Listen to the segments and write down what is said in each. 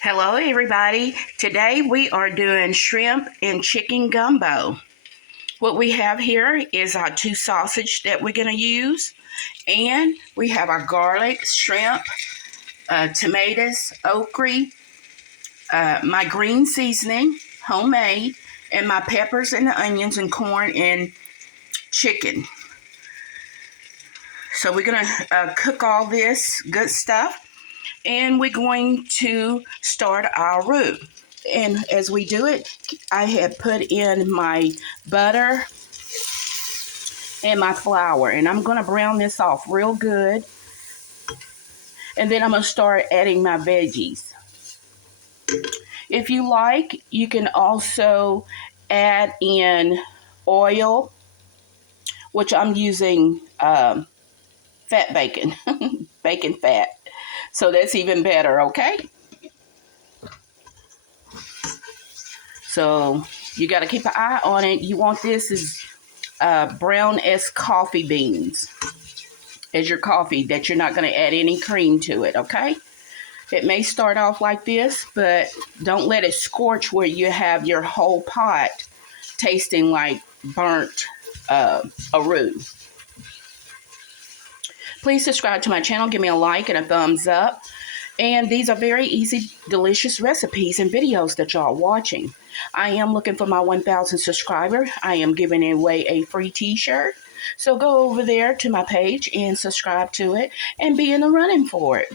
Hello, everybody. Today we are doing shrimp and chicken gumbo. What we have here is our two sausage that we're going to use, and we have our garlic, shrimp, tomatoes, okra, my green seasoning, homemade, and my peppers and the onions and corn and chicken. So we're going to cook all this good stuff, and we're going to start our roux. And as we do it, I have put in my butter and my flour, and I'm going to brown this off real good. And then I'm going to start adding my veggies. If you like, you can also add in oil, which I'm using fat bacon, bacon fat. So that's even better, okay? So you got to keep an eye on it. You want this as brown as coffee beans, as your coffee, that you're not going to add any cream to it, okay? It may start off like this, but don't let it scorch where you have your whole pot tasting like burnt a roux. Please subscribe to my channel, give me a like and a thumbs up. And these are very easy, delicious recipes and videos that y'all are watching. I am looking for my 1,000 subscriber. I am giving away a free t-shirt. So go over there to my page and subscribe to it and be in the running for it.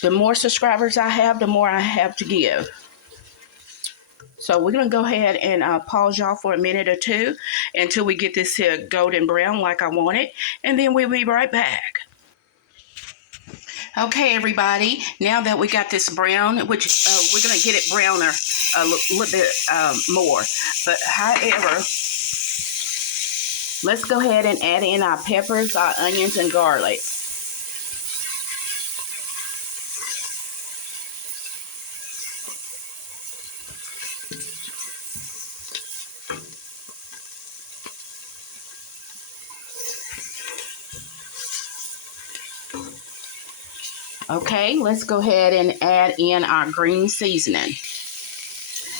The more subscribers I have, the more I have to give. So we're going to go ahead and pause y'all for a minute or two until we get this here golden brown like I want it. And then we'll be right back. Okay, everybody, now that we got this brown, which we're going to get it browner a little bit more. But however, let's go ahead and add in our peppers, our onions, and garlic. Okay, let's go ahead and add in our green seasoning.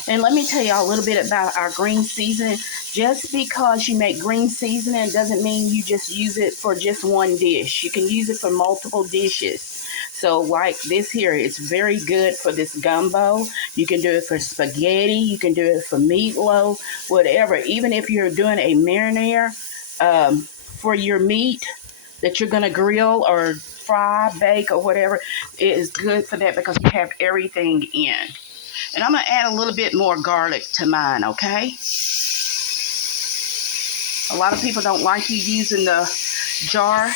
And let me tell y'all a little bit about our green seasoning. Just because you make green seasoning doesn't mean you just use it for just one dish. You can use it for multiple dishes. So like this here, it's very good for this gumbo. You can do it for spaghetti. You can do it for meatloaf, whatever. Even if you're doing a marinara for your meat that you're going to grill or fry, bake, or whatever, it is good for that because you have everything in. And I'm going to add a little bit more garlic to mine, okay? A lot of people don't like you using the jar,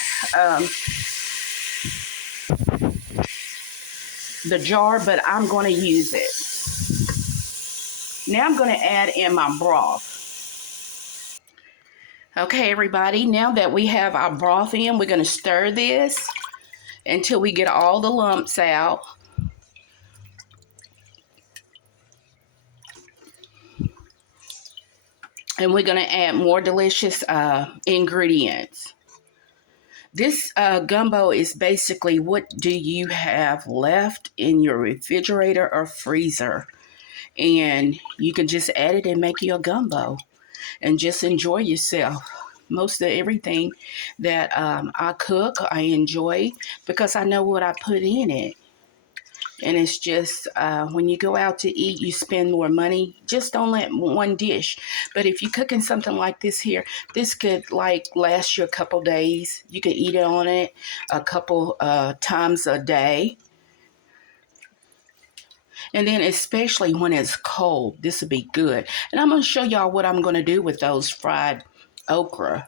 but I'm going to use it. Now I'm going to add in my broth. Okay, everybody, now that we have our broth in, we're going to stir this until we get all the lumps out. And we're going to add more delicious ingredients. This gumbo is basically what do you have left in your refrigerator or freezer. And you can just add it and make you a gumbo and just enjoy yourself. Most of everything that I cook, I enjoy because I know what I put in it. And it's just when you go out to eat, you spend more money. Just don't let one dish. But if you're cooking something like this here, this could like last you a couple days. You could eat it on it a couple times a day. And then especially when it's cold, this would be good. And I'm going to show y'all what I'm going to do with those fried okra.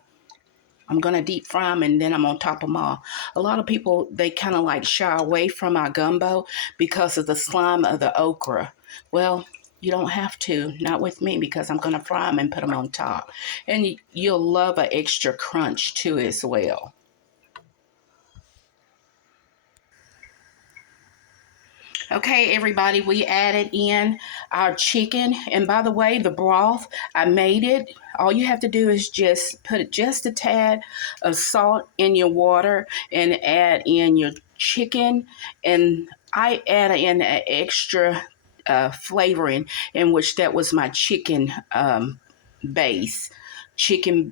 I'm going to deep fry them and then I'm going to top them off. A lot of people, they kind of like shy away from our gumbo because of the slime of the okra. Well, you don't have to, not with me, because I'm going to fry them and put them on top. And you'll love an extra crunch too as well. Okay, everybody, we added in our chicken. And by the way, the broth, I made it. All you have to do is just put just a tad of salt in your water and add in your chicken. And I added in an extra flavoring, in which that was my chicken base, chicken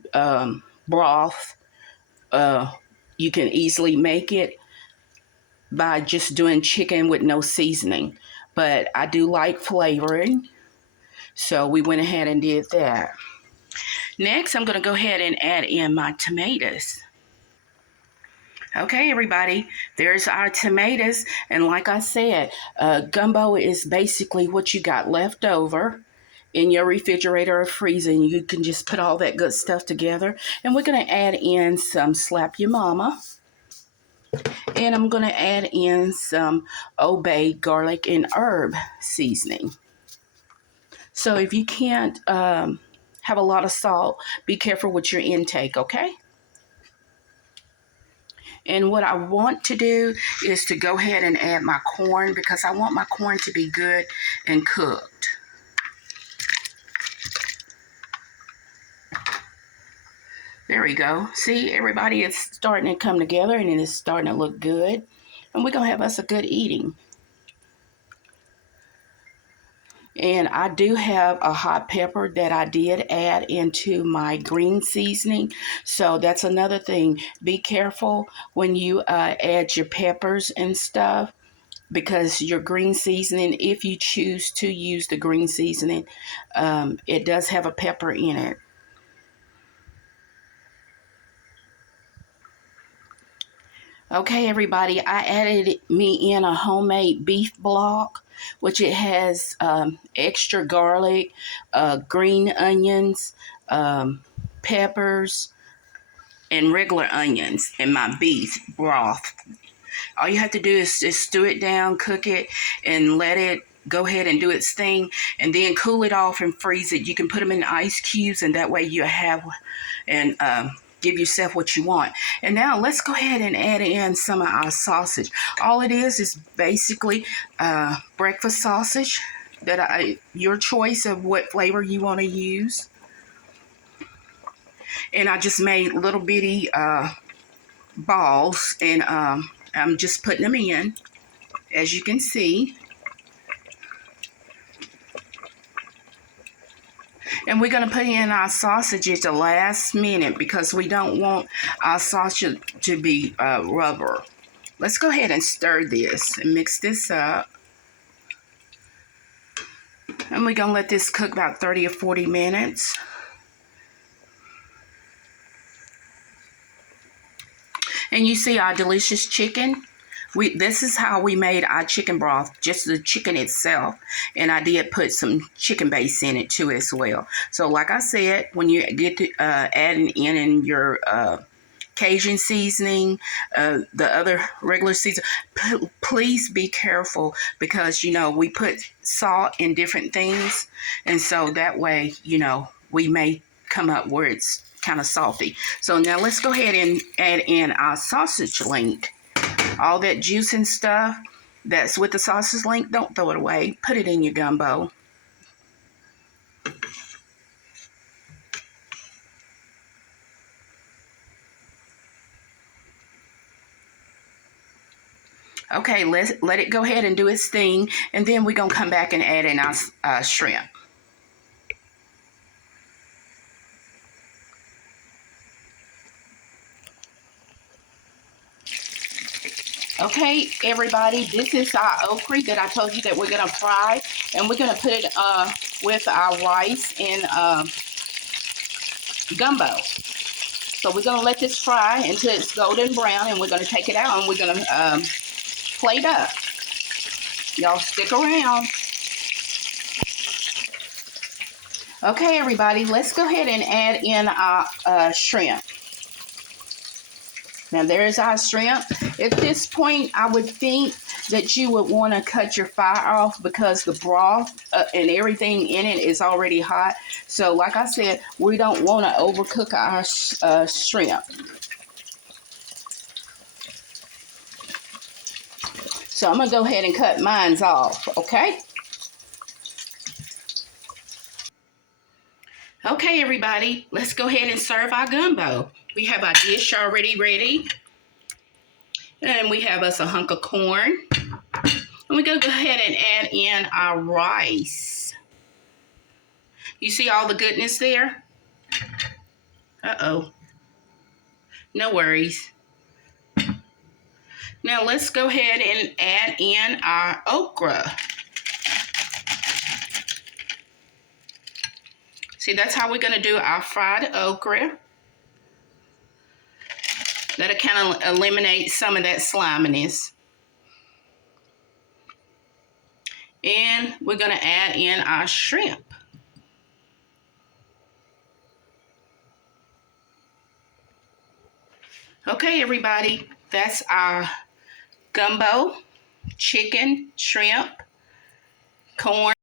broth. Uh, you can easily make it by just doing chicken with no seasoning. But I do like flavoring, so we went ahead and did that. Next, I'm going to go ahead and add in my tomatoes. Okay, everybody, there's our tomatoes. And like I said, gumbo is basically what you got left over in your refrigerator or freezer, and you can just put all that good stuff together. And we're going to add in some Slap Your Mama. And I'm going to add in some Obey garlic and herb seasoning. So if you can't have a lot of salt, be careful with your intake, okay? And what I want to do is to go ahead and add my corn, because I want my corn to be good and cooked. There we go. See, everybody, it's starting to come together and it is starting to look good. And we're going to have us a good eating. And I do have a hot pepper that I did add into my green seasoning. So that's another thing. Be careful when you add your peppers and stuff, because your green seasoning, if you choose to use the green seasoning, it does have a pepper in it. Okay, everybody, I added me in a homemade beef block, which it has extra garlic, green onions, peppers, and regular onions in my beef broth. All you have to do is just stew it down, cook it, and let it go ahead and do its thing, and then cool it off and freeze it. You can put them in ice cubes, and that way you have and give yourself what you want. And now let's go ahead and add in some of our sausage. All it is basically breakfast sausage, your choice of what flavor you want to use. And I just made little bitty balls, and I'm just putting them in, as you can see. And we're going to put in our sausage at the last minute, because we don't want our sausage to be rubber. Let's go ahead and stir this and mix this up. And we're going to let this cook about 30 or 40 minutes. And you see our delicious chicken. This is how we made our chicken broth, just the chicken itself. And I did put some chicken base in it too as well. So like I said, when you get to adding in your Cajun seasoning, the other regular season, please be careful, because, you know, we put salt in different things. And so that way, you know, we may come up where it's kind of salty. So now let's go ahead and add in our sausage link. All that juice and stuff that's with the sausage link, don't throw it away. Put it in your gumbo. Okay, let it go ahead and do its thing, and then we're going to come back and add in our shrimp. Okay, everybody, this is our okra that I told you that we're going to fry, and we're going to put it with our rice and gumbo. So we're going to let this fry until it's golden brown, and we're going to take it out, and we're going to plate up. Y'all stick around. Okay, everybody, let's go ahead and add in our shrimp. Now, there's our shrimp. At this point, I would think that you would want to cut your fire off, because the broth and everything in it is already hot. So, like I said, we don't want to overcook our shrimp. So I'm going to go ahead and cut mine off, okay? Okay, everybody, let's go ahead and serve our gumbo. We have our dish already ready. And we have us a hunk of corn. And we're going to go ahead and add in our rice. You see all the goodness there? Uh-oh. No worries. Now let's go ahead and add in our okra. See, that's how we're going to do our fried okra. That'll kind of eliminate some of that sliminess. And we're going to add in our shrimp. Okay, everybody, that's our gumbo, chicken, shrimp, corn.